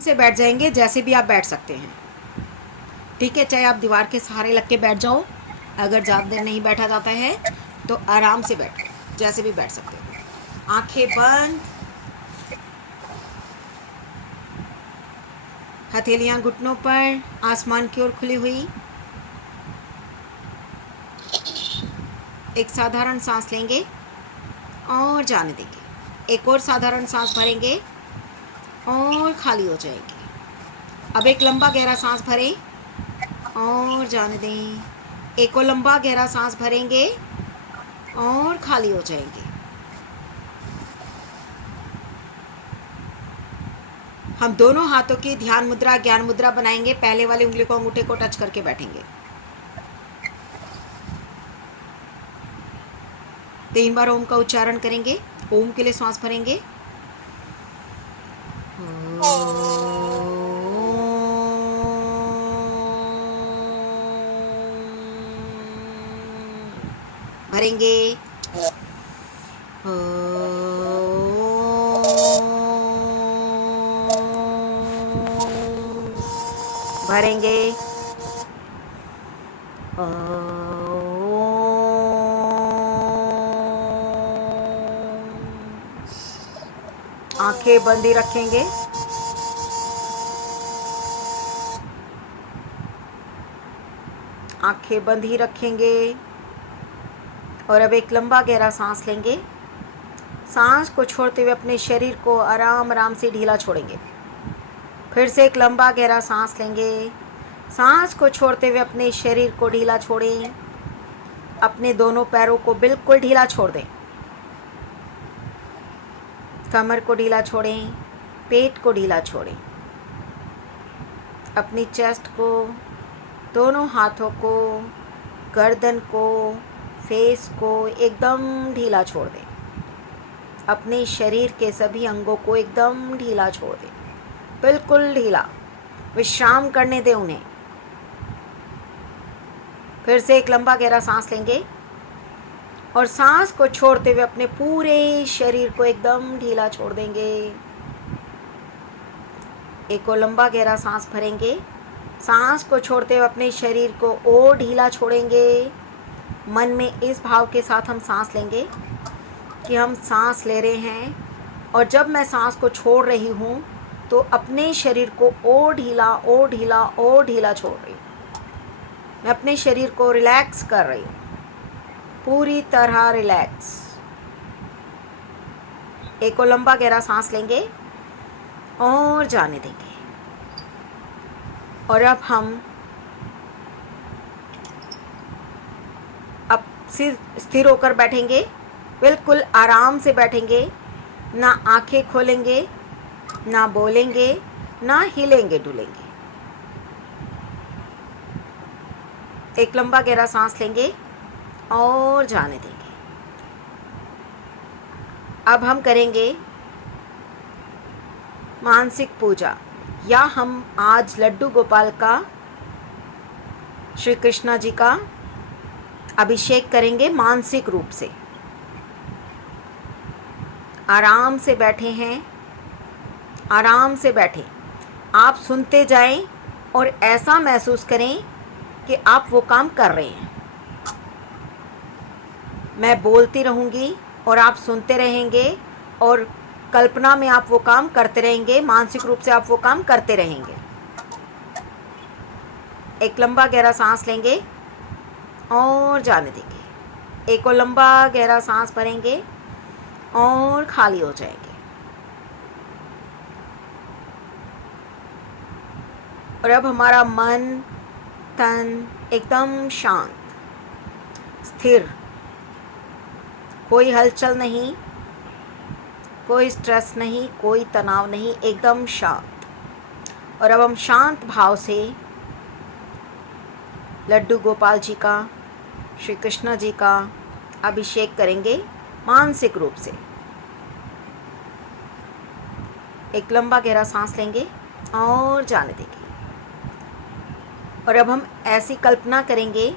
से बैठ जाएंगे, जैसे भी आप बैठ सकते हैं। ठीक है, चाहे आप दीवार के सहारे लग के बैठ जाओ, अगर ज़्यादा देर नहीं बैठा जाता है तो आराम से बैठो, जैसे भी बैठ सकते हो। आंखें बंद, हथेलियां घुटनों पर, आसमान की ओर खुली हुई। एक साधारण सांस लेंगे और जाने देंगे। एक और साधारण सांस भरेंगे और खाली हो जाएंगे। अब एक लंबा गहरा सांस भरें और जाने दें। एक और लंबा गहरा सांस भरेंगे और खाली हो जाएंगे। हम दोनों हाथों की ध्यान मुद्रा, ज्ञान मुद्रा बनाएंगे। पहले वाली उंगली को, अंगूठे को टच करके बैठेंगे। 3 बार ओम का उच्चारण करेंगे। ओम के लिए सांस भरेंगे, भरेंगे, भरेंगे, आंखें बंद ही रखेंगे। आंखें बंद ही रखेंगे और अब एक लंबा गहरा सांस लेंगे। सांस को छोड़ते हुए अपने शरीर को आराम आराम से ढीला छोड़ेंगे। फिर से एक लंबा गहरा सांस लेंगे। सांस को छोड़ते हुए अपने शरीर को ढीला छोड़ें। अपने दोनों पैरों को बिल्कुल ढीला छोड़ दें। कमर को ढीला छोड़ें, पेट को ढीला छोड़ें। अपनी चेस्ट को, दोनों हाथों को, गर्दन को, फेस को एकदम ढीला छोड़ दें। अपने शरीर के सभी अंगों को एकदम ढीला छोड़ दें, बिल्कुल ढीला। विश्राम करने दें उन्हें। फिर से एक लंबा गहरा सांस लेंगे और सांस को छोड़ते हुए अपने पूरे शरीर को एकदम ढीला छोड़ देंगे। एक और लंबा गहरा सांस भरेंगे। सांस को छोड़ते हुए अपने शरीर को और ढीला छोड़ेंगे। मन में इस भाव के साथ हम सांस लेंगे कि हम सांस ले रहे हैं और जब मैं सांस को छोड़ रही हूँ तो अपने शरीर को और ढीला, और ढीला, और ढीला छोड़ रही हूँ। मैं अपने शरीर को रिलैक्स कर रही हूँ, पूरी तरह रिलैक्स। एक और लंबा गहरा सांस लेंगे और जाने देंगे। और अब हम सिर स्थिर होकर बैठेंगे, बिल्कुल आराम से बैठेंगे। ना आंखें खोलेंगे, ना बोलेंगे, ना हिलेंगे डुलेंगे। एक लंबा गहरा सांस लेंगे और जाने देंगे। अब हम करेंगे मानसिक पूजा, या हम आज लड्डू गोपाल का, श्री कृष्णा जी का अभिषेक करेंगे मानसिक रूप से। आराम से बैठे हैं, आराम से बैठें। आप सुनते जाएं और ऐसा महसूस करें कि आप वो काम कर रहे हैं। मैं बोलती रहूँगी और आप सुनते रहेंगे और कल्पना में आप वो काम करते रहेंगे, मानसिक रूप से आप वो काम करते रहेंगे। एक लंबा गहरा सांस लेंगे और जाने देंगे। एक और लंबा गहरा सांस भरेंगे और खाली हो जाएंगे। और अब हमारा मन, तन एकदम शांत, स्थिर, कोई हलचल नहीं, कोई स्ट्रेस नहीं, कोई तनाव नहीं, एकदम शांत। और अब हम शांत भाव से लड्डू गोपाल जी का, श्री कृष्ण जी का अभिषेक करेंगे मानसिक रूप से। एक लंबा गहरा सांस लेंगे और जाने देंगे। और अब हम ऐसी कल्पना करेंगे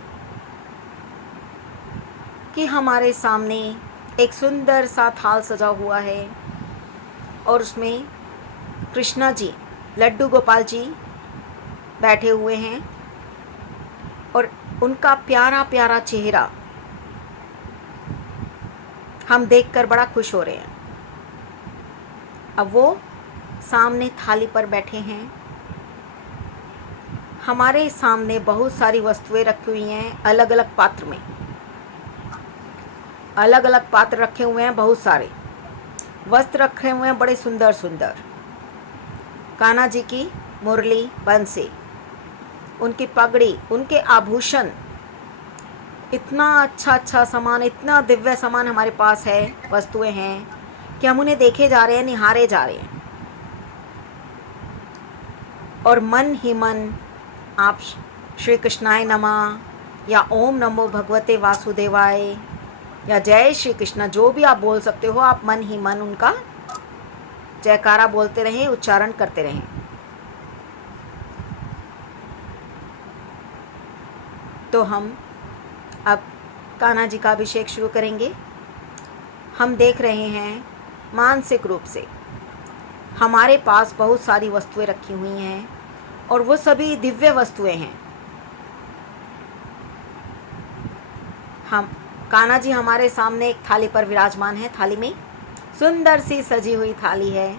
कि हमारे सामने एक सुंदर सा थाल सजा हुआ है और उसमें कृष्णा जी लड्डू गोपाल जी बैठे हुए हैं और उनका प्यारा प्यारा चेहरा हम देखकर बड़ा खुश हो रहे हैं। अब वो सामने थाली पर बैठे हैं। हमारे सामने बहुत सारी वस्तुएं रखी हुई हैं, अलग अलग पात्र में। अलग अलग पात्र रखे हुए हैं, बहुत सारे वस्त्र रखे हुए हैं, बड़े सुंदर सुंदर। कान्हा जी की मुरली, बंसी, उनकी पगड़ी, उनके आभूषण, इतना अच्छा अच्छा सामान, इतना दिव्य सामान हमारे पास है, वस्तुएं हैं कि हम उन्हें देखे जा रहे हैं, निहारे जा रहे हैं। और मन ही मन आप श्री कृष्णाय नमः या ओम नमो भगवते वासुदेवाय या जय श्री कृष्ण, जो भी आप बोल सकते हो, आप मन ही मन उनका जयकारा बोलते रहें, उच्चारण करते रहें। तो हम अब कान्हा जी का अभिषेक शुरू करेंगे। हम देख रहे हैं मानसिक रूप से हमारे पास बहुत सारी वस्तुएं रखी हुई हैं और वो सभी दिव्य वस्तुएं हैं। हम कान्हा जी हमारे सामने एक थाली पर विराजमान है। थाली में सुंदर सी सजी हुई थाली है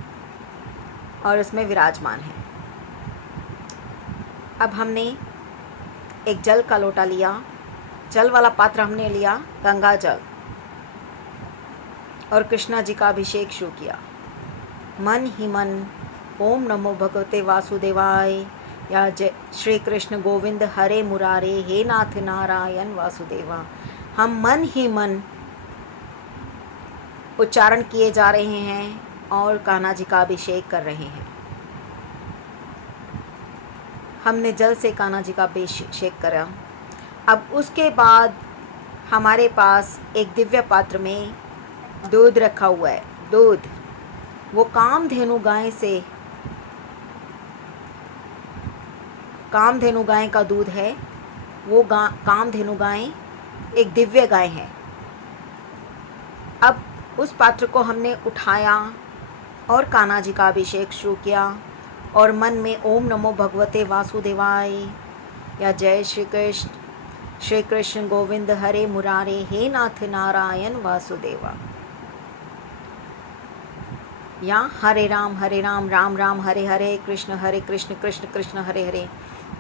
और उसमें विराजमान है। अब हमने एक जल का लोटा लिया, जल वाला पात्र हमने लिया, गंगा जल, और कृष्णा जी का अभिषेक शुरू किया। मन ही मन ओम नमो भगवते वासुदेवाय या जय श्री कृष्ण गोविंद हरे मुरारे हे नाथ नारायण वासुदेवा, हम मन ही मन उच्चारण किए जा रहे हैं और कान्हा जी का अभिषेक कर रहे हैं। हमने जल से कान्हा जी का अभिषेक करा। अब उसके बाद हमारे पास एक दिव्य पात्र में दूध रखा हुआ है। दूध वो कामधेनु गाय का दूध है। वो कामधेनु गाय एक दिव्य गाय है। अब उस पात्र को हमने उठाया और कान्हा जी का अभिषेक शुरू किया और मन में ओम नमो भगवते वासुदेवाय या जय श्री कृष्ण गोविंद हरे मुरारे हे नाथ नारायण वासुदेवा या हरे राम राम राम हरे हरे कृष्ण कृष्ण कृष्ण हरे हरे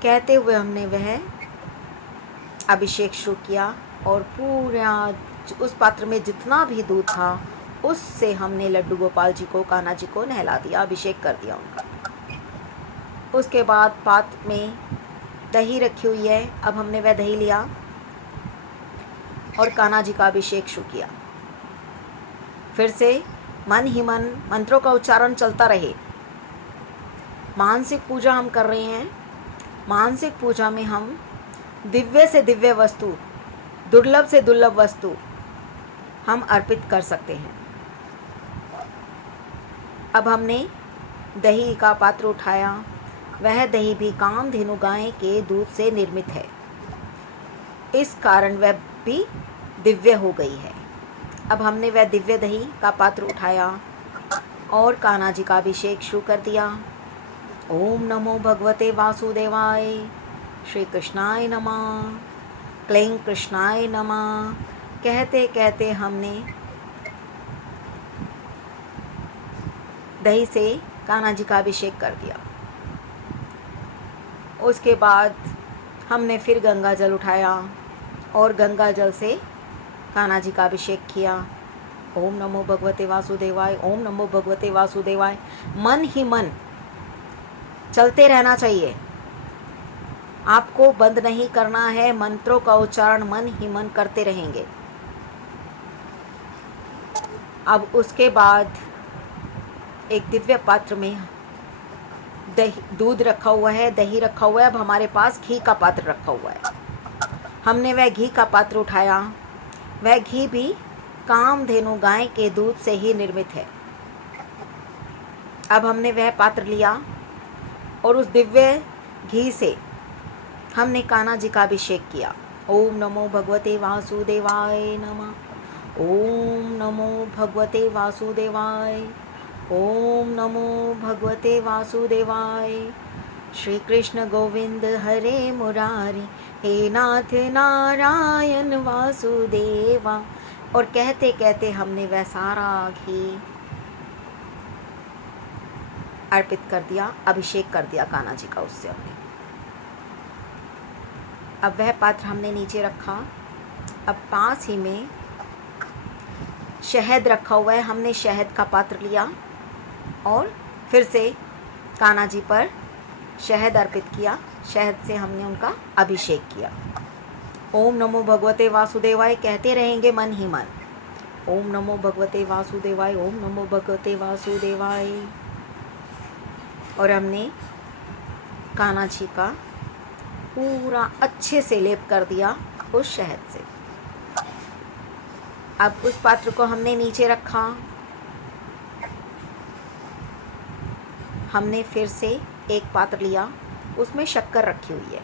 कहते हुए हमने वह अभिषेक शुरू किया। और पूरा उस पात्र में जितना भी दूध था उससे हमने लड्डू गोपाल जी को, कान्हा जी को नहला दिया, अभिषेक कर दिया उनका। उसके बाद पात्र में दही रखी हुई है। अब हमने वह दही लिया और कान्हा जी का अभिषेक शुरू किया। फिर से मन ही मन मंत्रों का उच्चारण चलता रहे। मानसिक पूजा हम कर रहे हैं। मानसिक पूजा में हम दिव्य से दिव्य वस्तु, दुर्लभ से दुर्लभ वस्तु हम अर्पित कर सकते हैं। अब हमने दही का पात्र उठाया। वह दही भी कामधेनु गाय के दूध से निर्मित है, इस कारण वह भी दिव्य हो गई है। अब हमने वह दिव्य दही का पात्र उठाया और कान्हा जी का अभिषेक शुरू कर दिया। ओम नमो भगवते वासुदेवाय श्री कृष्णाय नमः क्लीं कृष्णाय नमः कहते कहते हमने दही से कान्हा जी का अभिषेक कर दिया। उसके बाद हमने फिर गंगा जल उठाया और गंगा जल से कान्हा जी का अभिषेक किया। ओम नमो भगवते वासुदेवाय, ओम नमो भगवते वासुदेवाय। मन ही मन चलते रहना चाहिए, आपको बंद नहीं करना है। मंत्रों का उच्चारण मन ही मन करते रहेंगे। अब उसके बाद एक दिव्य पात्र में दूध रखा हुआ है, दही रखा हुआ है। अब हमारे पास घी का पात्र रखा हुआ है। हमने वह घी का पात्र उठाया। वह घी भी कामधेनु गाय के दूध से ही निर्मित है। अब हमने वह पात्र लिया और उस दिव्य घी से हमने कान्हा जी का अभिषेक किया। ओम नमो भगवते वासुदेवाय नमः, ओम नमो भगवते वासुदेवाय, ओम नमो भगवते वासुदेवाय। श्री कृष्ण गोविंद हरे मुरारी, हे नाथ नारायण वासुदेवा। और कहते कहते हमने वह सारा घी अर्पित कर दिया, अभिषेक कर दिया कान्हा जी का उससे हमने। अब वह पात्र हमने नीचे रखा। अब पास ही में शहद रखा हुआ है, हमने शहद का पात्र लिया और फिर से कान्हा जी पर शहद अर्पित किया। शहद से हमने उनका अभिषेक किया। ओम नमो भगवते वासुदेवाय कहते रहेंगे मन ही मन। ओम नमो भगवते वासुदेवाय, ओम नमो भगवते वासुदेवाय। और हमने कान्हा जी का पूरा अच्छे से लेप कर दिया उस शहद से। अब उस पात्र को हमने नीचे रखा। हमने फिर से एक पात्र लिया, उसमें शक्कर रखी हुई है।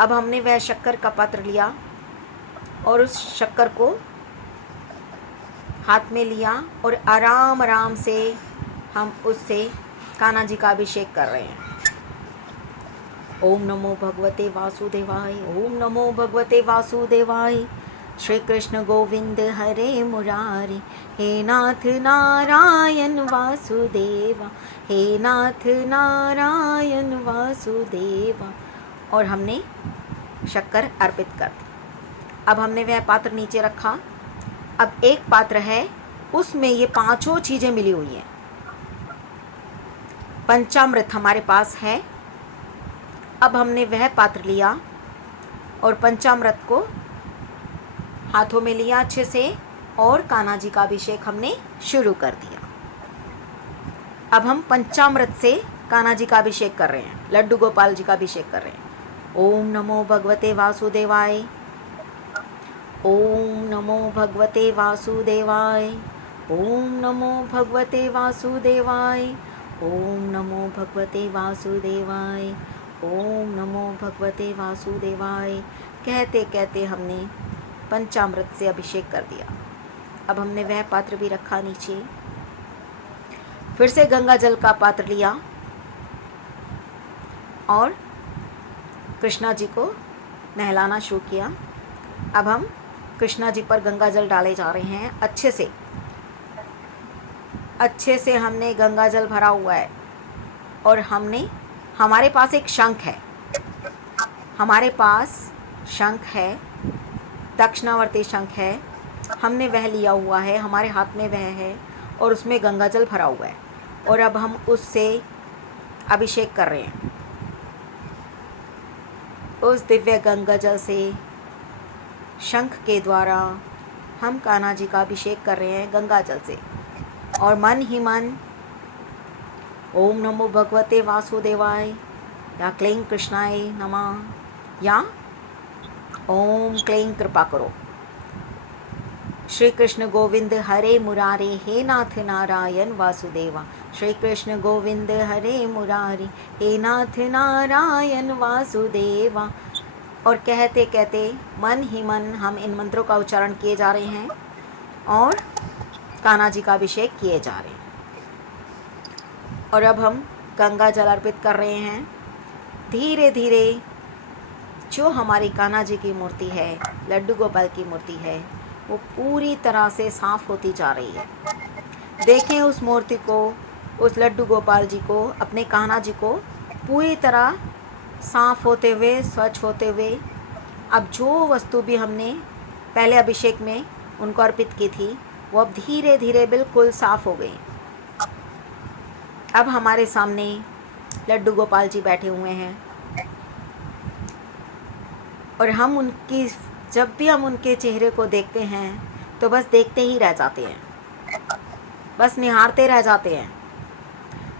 अब हमने वह शक्कर का पात्र लिया और उस शक्कर को हाथ में लिया और आराम आराम से हम उससे कान्हा जी का अभिषेक कर रहे हैं। ओम नमो भगवते वासुदेवाय, ओम नमो भगवते वासुदेवाय। श्री कृष्ण गोविंद हरे मुरारी, हे नाथ नारायण वासुदेवा, हे नाथ नारायण वासुदेवा। और हमने शक्कर अर्पित कर दी। अब हमने वह पात्र नीचे रखा। अब एक पात्र है, उसमें ये पांचों चीज़ें मिली हुई हैं। पंचामृत हमारे पास है। अब हमने वह पात्र लिया और पंचामृत को हाथों में लिया अच्छे से और कान्हा जी का अभिषेक हमने शुरू कर दिया। अब हम पंचामृत से कान्हा जी का अभिषेक कर रहे हैं, लड्डू गोपाल जी का अभिषेक कर रहे हैं। ओम नमो भगवते वासुदेवाय, ओम नमो भगवते वासुदेवाय, ओम नमो भगवते वासुदेवाय, ओम नमो भगवते वासुदेवाय, ओम नमो भगवते वासुदेवाय। कहते कहते हमने पंचामृत से अभिषेक कर दिया। अब हमने वह पात्र भी रखा नीचे। फिर से गंगा जल का पात्र लिया और कृष्णा जी को नहलाना शुरू किया। अब हम कृष्णा जी पर गंगा जल डाले जा रहे हैं। अच्छे से हमने गंगा जल भरा हुआ है और हमारे पास एक शंख है। हमारे पास शंख है, दक्षिणावर्ती शंख है। हमने वह लिया हुआ है, हमारे हाथ में वह है और उसमें गंगा जल भरा हुआ है। और अब हम उससे अभिषेक कर रहे हैं। उस दिव्य गंगा जल से शंख के द्वारा हम कान्हा जी का अभिषेक कर रहे हैं गंगा जल से। और मन ही मन ओम नमो भगवते वासुदेवाय या क्लीं कृष्णाय नमः या ओम क्लीं कृपा करो। श्री कृष्ण गोविंद हरे मुरारे, हे नाथ नारायण वासुदेवा। श्री कृष्ण गोविंद हरे मुरारी, हे नाथ नारायण वासुदेवा। और कहते कहते मन ही मन हम इन मंत्रों का उच्चारण किए जा रहे हैं और कान्हा जी का अभिषेक किए जा रहे हैं। और अब हम गंगा जल अर्पित कर रहे हैं। धीरे धीरे जो हमारी कान्हा जी की मूर्ति है, लड्डू गोपाल की मूर्ति है, वो पूरी तरह से साफ़ होती जा रही है। देखें उस मूर्ति को, उस लड्डू गोपाल जी को, अपने कान्हा जी को पूरी तरह साफ़ होते हुए, स्वच्छ होते हुए। अब जो वस्तु भी हमने पहले अभिषेक में उनको अर्पित की थी, वो अब धीरे धीरे बिल्कुल साफ़ हो गई। अब हमारे सामने लड्डू गोपाल जी बैठे हुए हैं और जब भी हम उनके चेहरे को देखते हैं तो बस देखते ही रह जाते हैं, बस निहारते रह जाते हैं।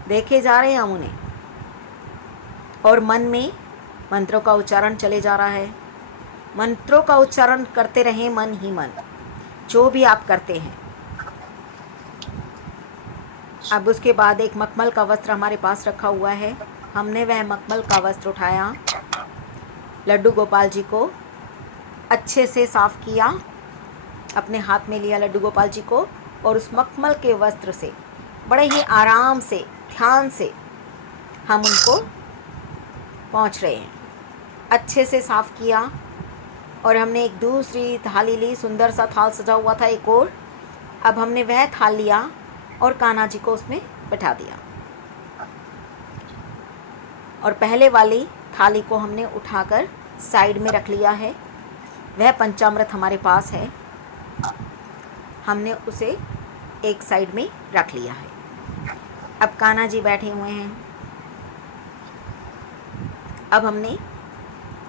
देखे जा रहे हैं हम उन्हें और मन में मंत्रों का उच्चारण चले जा रहा है। मंत्रों का उच्चारण करते रहें मन ही मन, जो भी आप करते हैं। अब उसके बाद एक मखमल का वस्त्र हमारे पास रखा हुआ है। हमने वह मखमल का वस्त्र उठाया, लड्डू गोपाल जी को अच्छे से साफ़ किया, अपने हाथ में लिया लड्डू गोपाल जी को और उस मखमल के वस्त्र से बड़े ही आराम से, ध्यान से हम उनको पहुँच रहे हैं। अच्छे से साफ़ किया और हमने एक दूसरी थाली ली, सुंदर सा थाल सजा हुआ था एक और। अब हमने वह थाल लिया और कान्हा जी को उसमें बैठा दिया और पहले वाली थाली को हमने उठाकर साइड में रख लिया है। वह पंचामृत हमारे पास है, हमने उसे एक साइड में रख लिया है। अब कान्हा जी बैठे हुए हैं। अब हमने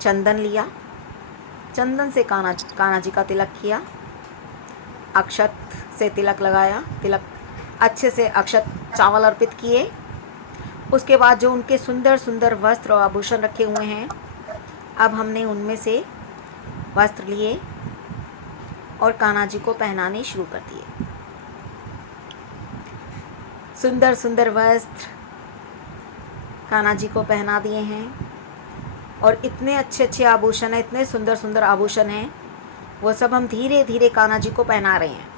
चंदन लिया, चंदन से कान्हा जी का तिलक किया, अक्षत से तिलक लगाया, तिलक अच्छे से अक्षत चावल अर्पित किए। उसके बाद जो उनके सुंदर सुंदर वस्त्र और आभूषण रखे हुए हैं, अब हमने उनमें से वस्त्र लिए और कान्हा जी को पहनाने शुरू कर दिए। सुंदर सुंदर वस्त्र कान्हा जी को पहना दिए हैं और इतने अच्छे अच्छे आभूषण हैं, इतने सुंदर सुंदर आभूषण हैं, वो सब हम धीरे धीरे कान्हा जी को पहना रहे हैं।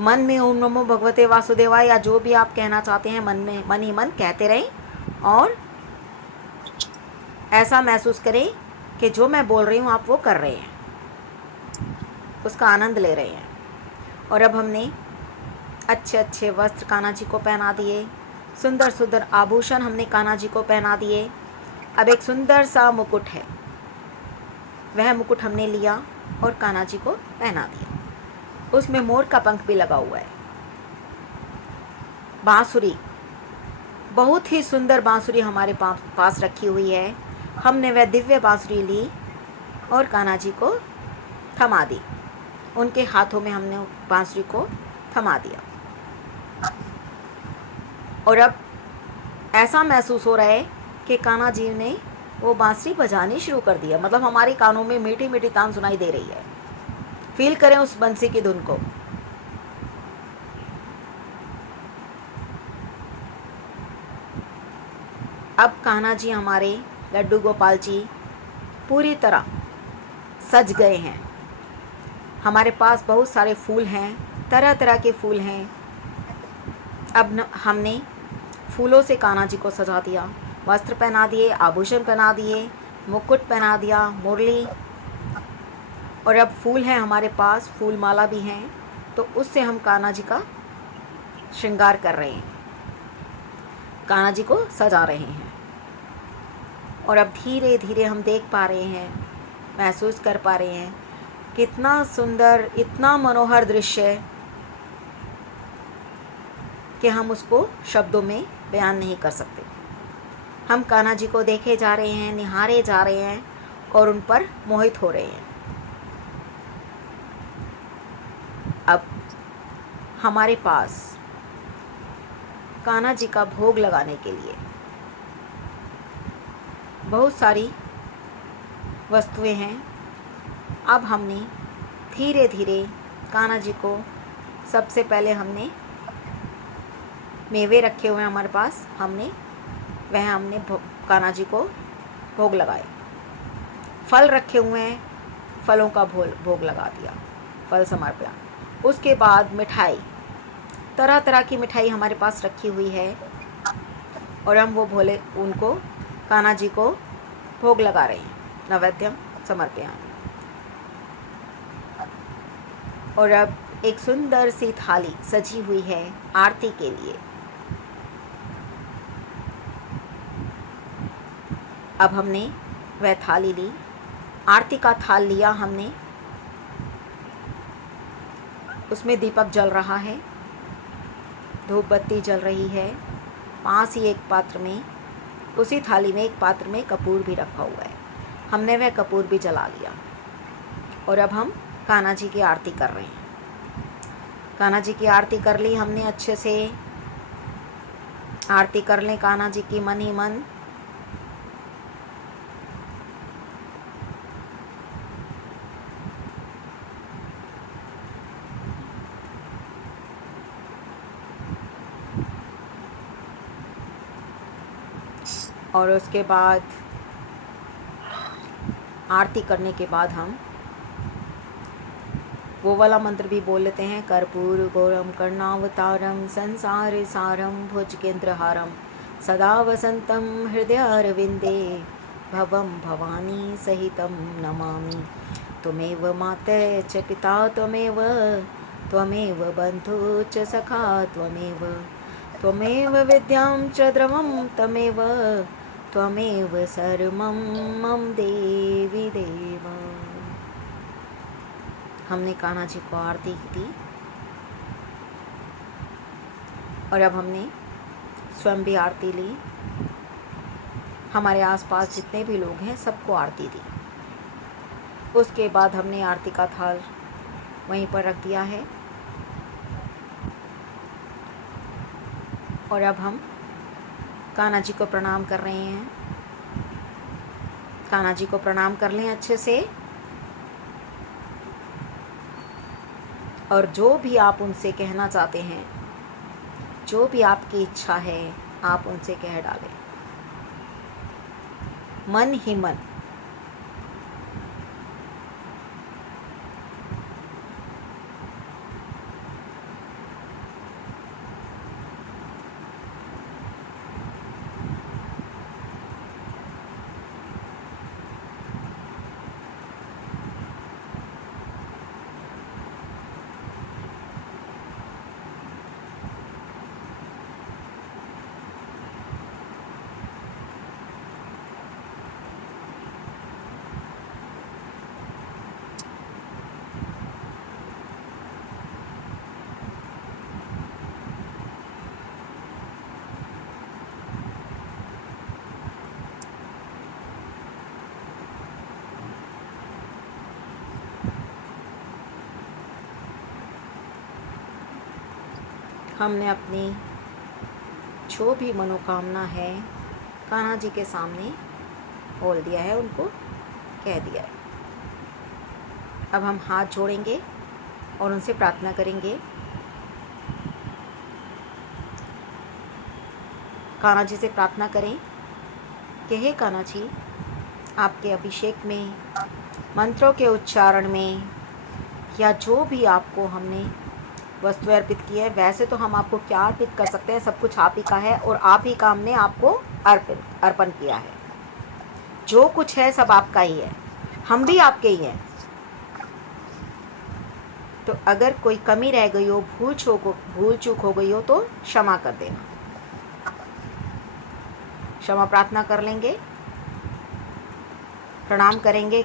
मन में ओम नमो भगवते वासुदेवाय या जो भी आप कहना चाहते हैं मन में, मन ही मन कहते रहें और ऐसा महसूस करें कि जो मैं बोल रही हूँ आप वो कर रहे हैं, उसका आनंद ले रहे हैं। और अब हमने अच्छे अच्छे वस्त्र कान्हा जी को पहना दिए, सुंदर सुंदर आभूषण हमने कान्हा जी को पहना दिए। अब एक सुंदर सा मुकुट है, वह मुकुट हमने लिया और कान्हा जी को पहना दिया। उसमें मोर का पंख भी लगा हुआ है। बांसुरी, बहुत ही सुंदर बांसुरी हमारे पास रखी हुई है। हमने वह दिव्य बांसुरी ली और कान्हा जी को थमा दी। उनके हाथों में हमने बांसुरी को थमा दिया और अब ऐसा महसूस हो रहा है कि कान्हा जी ने वो बांसुरी बजानी शुरू कर दिया। मतलब हमारे कानों में मीठी मीठी तान सुनाई दे रही है। फील करें उस बंसी की धुन को। अब कान्हा जी हमारे लड्डू गोपाल जी पूरी तरह सज गए हैं। हमारे पास बहुत सारे फूल हैं, तरह तरह के फूल हैं। अब हमने फूलों से कान्हा जी को सजा दिया, वस्त्र पहना दिए, आभूषण पहना दिए, मुकुट पहना दिया, मुरली, और अब फूल हैं हमारे पास, फूल माला भी हैं, तो उससे हम कान्हा जी का श्रृंगार कर रहे हैं, कान्हा जी को सजा रहे हैं। और अब धीरे धीरे हम देख पा रहे हैं, महसूस कर पा रहे हैं कितना सुंदर, इतना मनोहर दृश्य है कि हम उसको शब्दों में बयान नहीं कर सकते। हम कान्हा जी को देखे जा रहे हैं, निहारे जा रहे हैं और उन पर मोहित हो रहे हैं। अब हमारे पास कान्हा जी का भोग लगाने के लिए बहुत सारी वस्तुएं हैं। अब हमने धीरे धीरे कान्हा जी को, सबसे पहले हमने मेवे रखे हुए हैं हमारे पास, हमने कान्हा जी को भोग लगाए। फल रखे हुए हैं, फलों का भोग लगा दिया, फल समर्पण। उसके बाद मिठाई, तरह तरह की मिठाई हमारे पास रखी हुई है और हम वो उनको कान्हा जी को भोग लगा रहे हैं, नैवेद्यम समर्पयामि। और अब एक सुंदर सी थाली सजी हुई है आरती के लिए। अब हमने वह थाली ली, आरती का थाल लिया हमने, उसमें दीपक जल रहा है, धूप बत्ती जल रही है। पास ही एक पात्र में, उसी थाली में एक पात्र में कपूर भी रखा हुआ है, हमने वह कपूर भी जला लिया। और अब हम कान्हा जी की आरती कर रहे हैं। कान्हा जी की आरती कर ली हमने, अच्छे से आरती कर लें कान्हा जी की मन ही मन। और उसके बाद आरती करने के बाद हम वो वाला मंत्र भी बोल लेते हैं। कर्पूर गौरम कर्णावतारम संसार सारम भुजगेंद्रहारम सदा वसंतम हृदयारविंदे भवम भवानी सहितम नमामि। त्वमेव माते च पिता त्वमेव त्वमेव बंधु च सखा त्वमेव त्वमेव विद्यां च द्रवं त्वमेव त्वमेव सर्वं मम देवी देव। हमने कान्हा जी को आरती की थी और अब हमने स्वयं भी आरती ली। हमारे आसपास जितने भी लोग हैं सबको आरती दी। उसके बाद हमने आरती का थाल वहीं पर रख दिया है और अब हम कान्हा जी को प्रणाम कर रहे हैं। कान्हा जी को प्रणाम कर लें अच्छे से और जो भी आप उनसे कहना चाहते हैं, जो भी आपकी इच्छा है, आप उनसे कह डालें मन ही मन। हमने अपनी जो भी मनोकामना है कान्हा जी के सामने बोल दिया है, उनको कह दिया है। अब हम हाथ जोड़ेंगे और उनसे प्रार्थना करेंगे। कान्हा जी से प्रार्थना करें कि हे कान्हा जी, आपके अभिषेक में, मंत्रों के उच्चारण में या जो भी आपको हमने वस्तु अर्पित की है, वैसे तो हम आपको क्या अर्पित कर सकते हैं, सब कुछ आप ही का है और आप ही का हमने आपको अर्पण किया है। जो कुछ है सब आपका ही है, हम भी आपके ही हैं। तो अगर कोई कमी रह गई हो, भूल चूक हो गई हो तो क्षमा कर देना। क्षमा प्रार्थना कर लेंगे, प्रणाम करेंगे।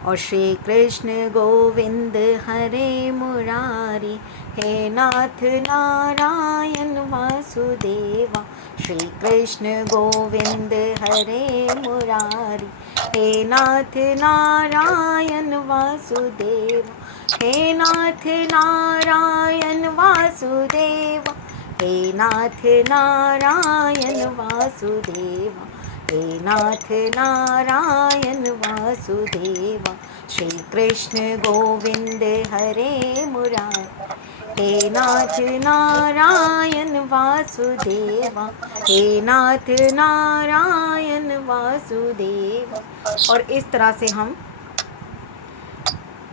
और श्री कृष्ण गोविंद हरे मुरारी, हे नाथ नारायण वासुदेवा। श्री कृष्ण गोविंद हरे मुरारी, हे नाथ नारायण वासुदेवा। हे नाथ नारायण वासुदेवा, हे नाथ नारायण वासुदेवा, हे नाथ नारायण वासुदेवा। श्री कृष्ण गोविंद हरे मुरारी, हे नाथ नारायण वासुदेवा, हे नाथ नारायण वासुदेवा। और इस तरह से हम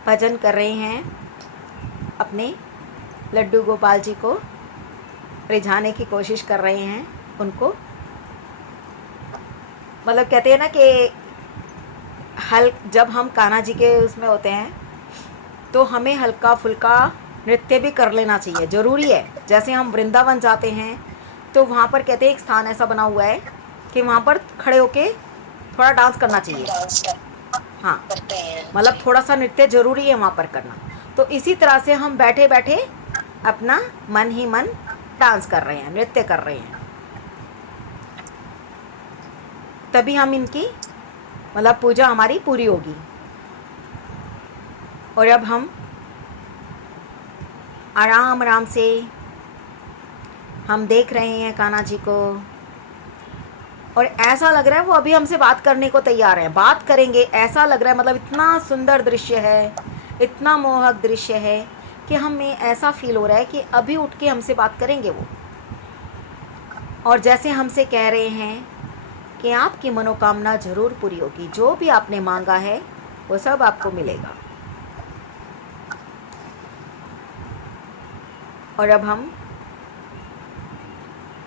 भजन कर रहे हैं, अपने लड्डू गोपाल जी को रिझाने की कोशिश कर रहे हैं। उनको मतलब कहते हैं ना कि जब हम कान्हा जी के उसमें होते हैं तो हमें हल्का फुल्का नृत्य भी कर लेना चाहिए, ज़रूरी है। जैसे हम वृंदावन जाते हैं तो वहाँ पर कहते हैं एक स्थान ऐसा बना हुआ है कि वहाँ पर खड़े होके थोड़ा डांस करना चाहिए। हाँ, मतलब थोड़ा सा नृत्य ज़रूरी है वहाँ पर करना। तो इसी तरह से हम बैठे बैठे अपना मन ही मन डांस कर रहे हैं, नृत्य कर रहे हैं, तभी हम इनकी मतलब पूजा हमारी पूरी होगी। और अब हम आराम आराम से हम देख रहे हैं कान्हा जी को और ऐसा लग रहा है वो अभी हमसे बात करने को तैयार हैं, बात करेंगे ऐसा लग रहा है। मतलब इतना सुंदर दृश्य है, इतना मोहक दृश्य है कि हमें ऐसा फील हो रहा है कि अभी उठ के हमसे बात करेंगे वो। और जैसे हमसे कह रहे हैं कि आपकी मनोकामना ज़रूर पूरी होगी, जो भी आपने मांगा है वो सब आपको मिलेगा। और अब हम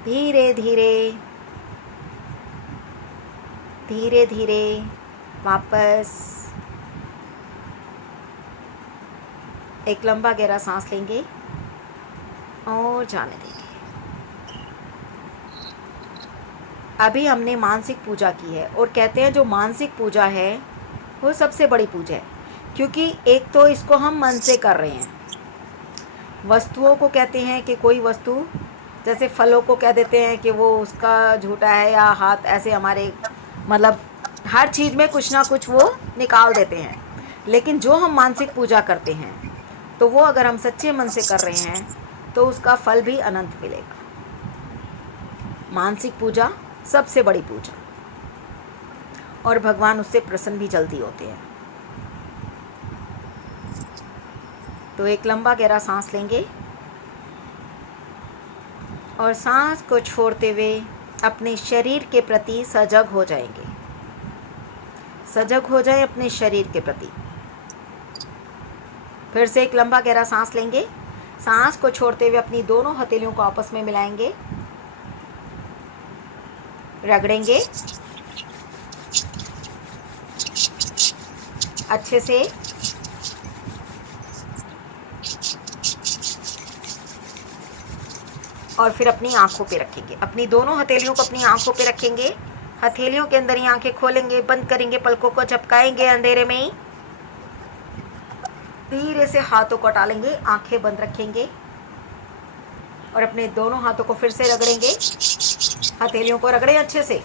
धीरे धीरे धीरे धीरे वापस एक लंबा गहरा सांस लेंगे और जाने देंगे। अभी हमने मानसिक पूजा की है और कहते हैं जो मानसिक पूजा है वो सबसे बड़ी पूजा है, क्योंकि एक तो इसको हम मन से कर रहे हैं। वस्तुओं को कहते हैं कि कोई वस्तु, जैसे फलों को कह देते हैं कि वो उसका झूठा है या हाथ, ऐसे हमारे मतलब हर चीज़ में कुछ ना कुछ वो निकाल देते हैं। लेकिन जो हम मानसिक पूजा करते हैं तो वो अगर हम सच्चे मन से कर रहे हैं तो उसका फल भी अनंत मिलेगा। मानसिक पूजा सबसे बड़ी पूजा, और भगवान उससे प्रसन्न भी जल्दी होते हैं। तो एक लंबा गहरा सांस लेंगे और सांस को छोड़ते हुए अपने शरीर के प्रति सजग हो जाएंगे। सजग हो जाए अपने शरीर के प्रति। फिर से एक लंबा गहरा सांस लेंगे। सांस को छोड़ते हुए अपनी दोनों हथेलियों को आपस में मिलाएंगे, रगड़ेंगे अच्छे से। और फिर अपनी आंखों पे रखेंगे, अपनी दोनों हथेलियों को अपनी आंखों पे रखेंगे। हथेलियों के अंदर ही आंखें खोलेंगे, बंद करेंगे, पलकों को झपकाएंगे अंधेरे में ही। धीरे से हाथों को हटा लेंगे, आंखें बंद रखेंगे और अपने दोनों हाथों को फिर से रगड़ेंगे। हथेलियों को रगड़ें अच्छे से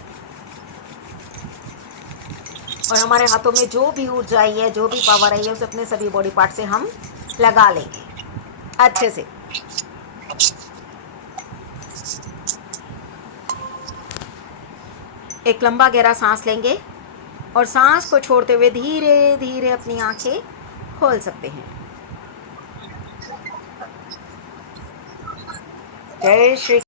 और हमारे हाथों में जो भी ऊर्जा आई है, जो भी पावर आई है, उसे अपने सभी बॉडी पार्ट से हम लगा लेंगे अच्छे से। एक लंबा गहरा सांस लेंगे और सांस को छोड़ते हुए धीरे धीरे अपनी आंखें खोल सकते हैं। जय श्री